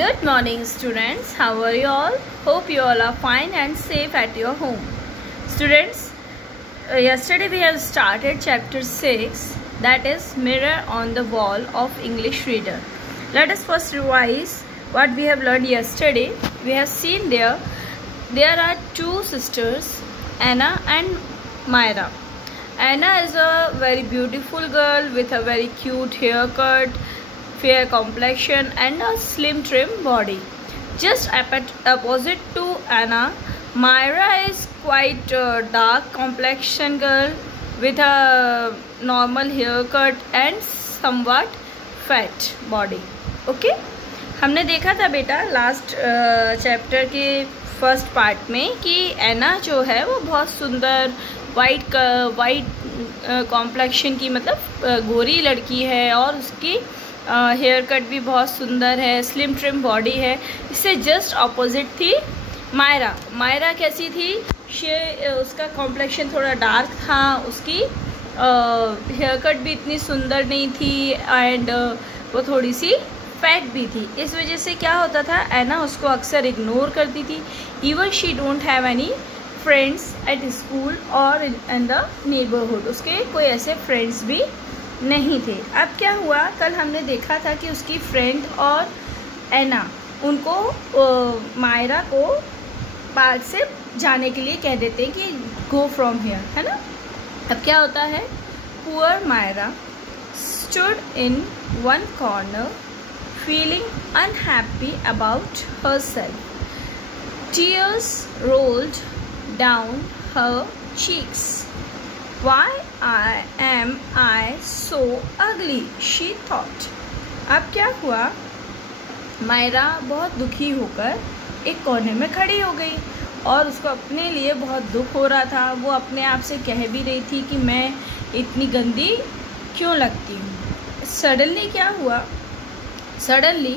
Good morning students, how are you all? Hope you all are fine and safe at your home. Students, yesterday we have started chapter 6, that is Mirror on the Wall of English Reader. Let us first revise what we have learned yesterday. We have seen there are two sisters, Anna and Myra. Anna is a very beautiful girl with a very cute haircut, fair complexion and a slim trim body. Just opposite to Anna, Myra is quite a dark complexion girl with a normal haircut and somewhat fat body. Okay? हमने देखा था बेटा last chapter के first part में कि एना जो है वो बहुत सुंदर वाइट कॉम्प्लेक्शन की मतलब गोरी लड़की है और उसकी हेयर कट भी बहुत सुंदर है, स्लिम ट्रिम बॉडी है. इससे जस्ट ऑपोजिट थी मायरा. मायरा कैसी थी? उसका कॉम्प्लेक्शन थोड़ा डार्क था, उसकी हेयर कट भी इतनी सुंदर नहीं थी एंड वो थोड़ी सी फैट भी थी. इस वजह से क्या होता था, एना उसको अक्सर इग्नोर करती थी. Even she don't have any friends at school और इन द नेबरहुड. उसके कोई ऐसे फ्रेंड्स भी नहीं थे. अब क्या हुआ, कल हमने देखा था कि उसकी फ्रेंड और एना उनको मायरा को पार्क से जाने के लिए कह देते हैं कि गो फ्रॉम हियर, है ना. अब क्या होता है, poor Myra stood in one corner feeling unhappy about herself. Tears rolled down her cheeks. Why am I so ugly? She thought. अब क्या हुआ, मायरा बहुत दुखी होकर एक कोने में खड़ी हो गई और उसको अपने लिए बहुत दुख हो रहा था. वो अपने आप से कह भी रही थी कि मैं इतनी गंदी क्यों लगती हूँ. सडनली क्या हुआ, suddenly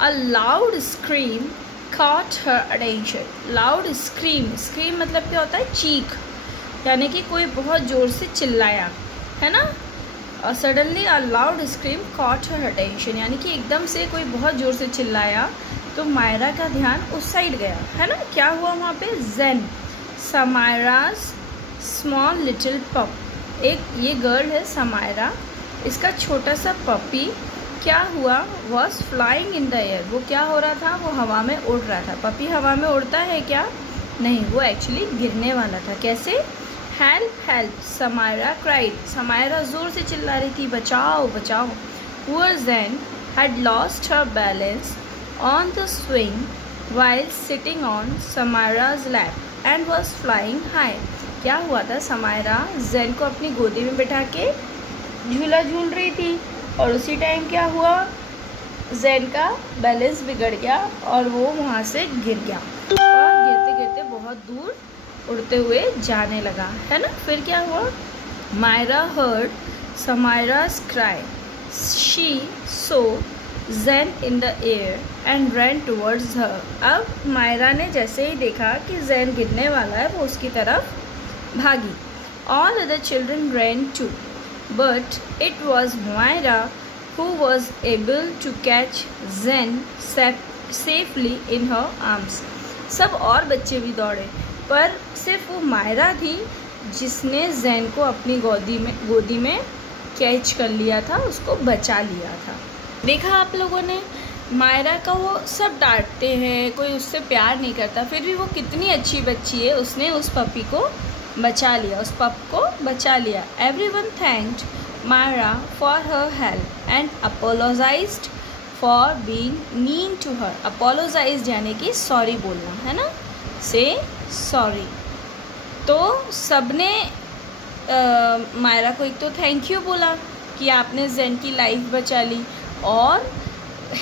a loud scream caught her attention. loud scream, scream मतलब क्या होता है, चीख, यानी कि कोई बहुत ज़ोर से चिल्लाया, है ना. और suddenly a loud scream caught her attention, यानी कि एकदम से कोई बहुत ज़ोर से चिल्लाया तो मायरा का ध्यान उस साइड गया, है ना. क्या हुआ वहाँ पे, जेन समायराज स्मॉल लिटिल पप. एक ये गर्ल है समायरा, इसका छोटा सा पपी क्या हुआ, was flying in the air. वो क्या हो रहा था, वो हवा में उड़ रहा था. पपी हवा में उड़ता है क्या, नहीं, वो एक्चुअली गिरने वाला था. कैसे, help help Samaira cried. Samaira जोर से चिल्ला रही थी, बचाओ बचाओ. Poor Zen had lost her balance on the swing while sitting on Samaira's lap and was flying high. क्या हुआ था, समायरा ज़ेन को अपनी गोदी में बैठा के झूला झूल रही थी और उसी टाइम क्या हुआ, ज़ेन का बैलेंस बिगड़ गया और वो वहाँ से गिर गया और गिरते गिरते बहुत दूर उड़ते हुए जाने लगा, है ना. फिर क्या हुआ, Myra heard Samaira's cry. She saw Zen in the air and ran towards her. अब मायरा ने जैसे ही देखा कि ज़ेन गिरने वाला है, वो उसकी तरफ भागी. All other children ran too but it was Myra who was able to catch Zen safely in her arms. सब और बच्चे भी दौड़े पर सिर्फ वो मायरा थी जिसने जैन को अपनी गोदी में कैच कर लिया था, उसको बचा लिया था. देखा आप लोगों ने, मायरा का वो सब डांटते हैं, कोई उससे प्यार नहीं करता, फिर भी वो कितनी अच्छी बच्ची है, उसने उस पपी को बचा लिया, उस पप को बचा लिया. Everyone thanked Myra for her help and apologized for being mean to her. Apologized यानी कि सॉरी बोलना, है ना, से सॉरी. तो सबने मायरा को एक तो थैंक यू बोला कि आपने ज़ेन की लाइफ बचा ली और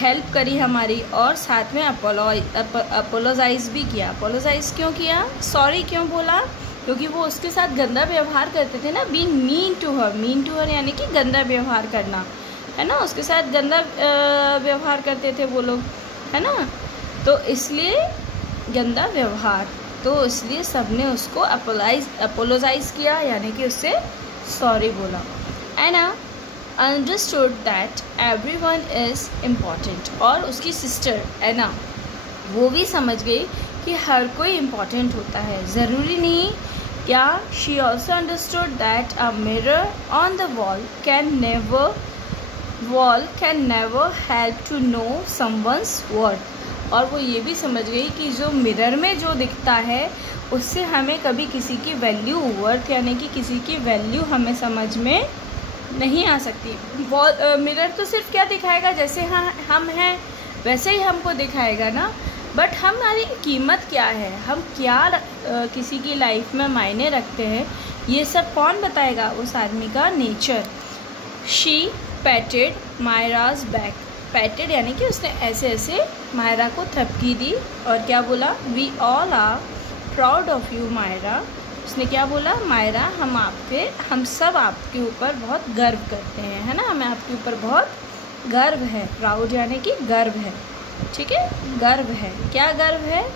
हेल्प करी हमारी, और साथ में अपोलोजाइज भी किया. अपोलोजाइज क्यों किया, सॉरी क्यों बोला, क्योंकि वो उसके साथ गंदा व्यवहार करते थे ना. बीइंग मीन टू हर यानी कि गंदा व्यवहार करना, है ना. उसके साथ गंदा व्यवहार करते थे वो लोग, है ना. तो इसलिए गंदा व्यवहार, तो इसलिए सबने उसको अपोलोजाइज किया, यानी कि उससे सॉरी बोला. Anna understood that everyone is important, और उसकी सिस्टर एना वो भी समझ गई कि हर कोई इम्पॉर्टेंट होता है, ज़रूरी नहीं क्या। She also understood that a mirror on the wall can never help to know someone's worth, और वो ये भी समझ गई कि जो मिरर में जो दिखता है उससे हमें कभी किसी की वैल्यू, वर्थ यानी कि किसी की वैल्यू हमें समझ में नहीं आ सकती। मिरर तो सिर्फ क्या दिखाएगा, जैसे हम हैं वैसे ही हमको दिखाएगा ना, बट हमारी कीमत क्या है, हम क्या किसी की लाइफ में मायने रखते हैं, ये सब कौन बताएगा, उस आदमी का nature. She patted Myra's back, patted यानी कि उसने ऐसे ऐसे मायरा को थपकी दी और क्या बोला, we all are proud of you Myra. उसने क्या बोला, मायरा हम सब आपके ऊपर बहुत गर्व करते हैं, है ना, हमें आपके ऊपर बहुत गर्व है। प्राउड यानी कि गर्व है, ठीक है, गर्व है। क्या गर्व है,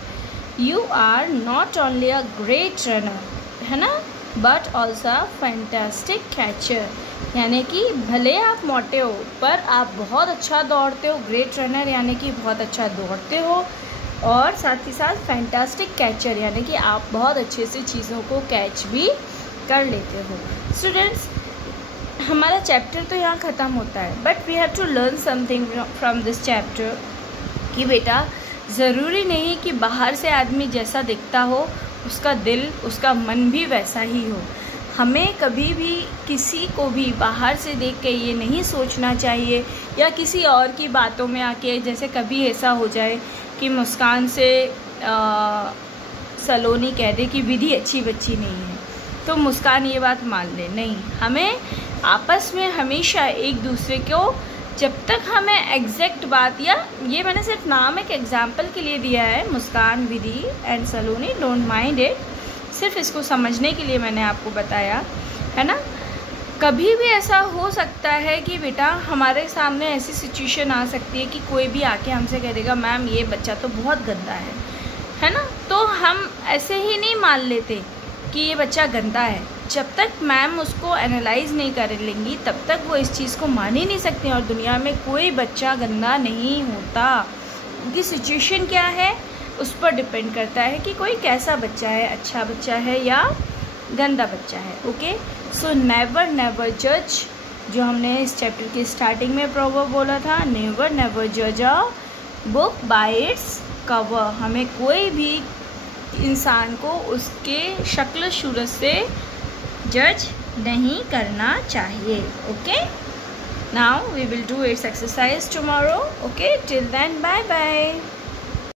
you are not only a great runner, है ना, बट ऑल्सो फैंटास्टिक कैचर, यानी कि भले आप मोटे हो पर आप बहुत अच्छा दौड़ते हो। ग्रेट रनर यानी कि बहुत अच्छा दौड़ते हो, और साथ ही साथ फैंटास्टिक कैचर यानी कि आप बहुत अच्छे से चीज़ों को कैच भी कर लेते हो। स्टूडेंट्स, हमारा चैप्टर तो यहाँ ख़त्म होता है, but we have to learn something from this chapter कि बेटा ज़रूरी नहीं कि बाहर से आदमी जैसा दिखता हो उसका दिल, उसका मन भी वैसा ही हो। हमें कभी भी किसी को भी बाहर से देख के ये नहीं सोचना चाहिए, या किसी और की बातों में आके, जैसे कभी ऐसा हो जाए कि मुस्कान से सलोनी कह दे कि विधि अच्छी बच्ची नहीं है, तो मुस्कान ये बात मान ले, नहीं, हमें आपस में हमेशा एक दूसरे को, जब तक हमें एग्जैक्ट बात, या ये मैंने सिर्फ नाम एक एग्जाम्पल के लिए दिया है, Muskan, Vidhi and Saloni, don't mind it, सिर्फ इसको समझने के लिए मैंने आपको बताया, है ना। कभी भी ऐसा हो सकता है कि बेटा हमारे सामने ऐसी सिचुएशन आ सकती है कि कोई भी आके हमसे कह देगा मैम ये बच्चा तो बहुत गंदा है ना, तो हम ऐसे ही नहीं मान लेते कि ये बच्चा गंदा है। जब तक मैम उसको एनालाइज नहीं कर लेंगी तब तक वो इस चीज़ को मान ही नहीं सकती। और दुनिया में कोई बच्चा गंदा नहीं होता, उनकी सिचुएशन क्या है उस पर डिपेंड करता है कि कोई कैसा बच्चा है, अच्छा बच्चा है या गंदा बच्चा है। ओके, सो नेवर जज, जो हमने इस चैप्टर की स्टार्टिंग में प्रोवर्ब बोला था, नेवर जज a book by its cover. हमें कोई भी इंसान को उसके शक्ल सूरत से जज नहीं करना चाहिए। Okay, now we will do its exercise tomorrow. Okay, till then bye bye.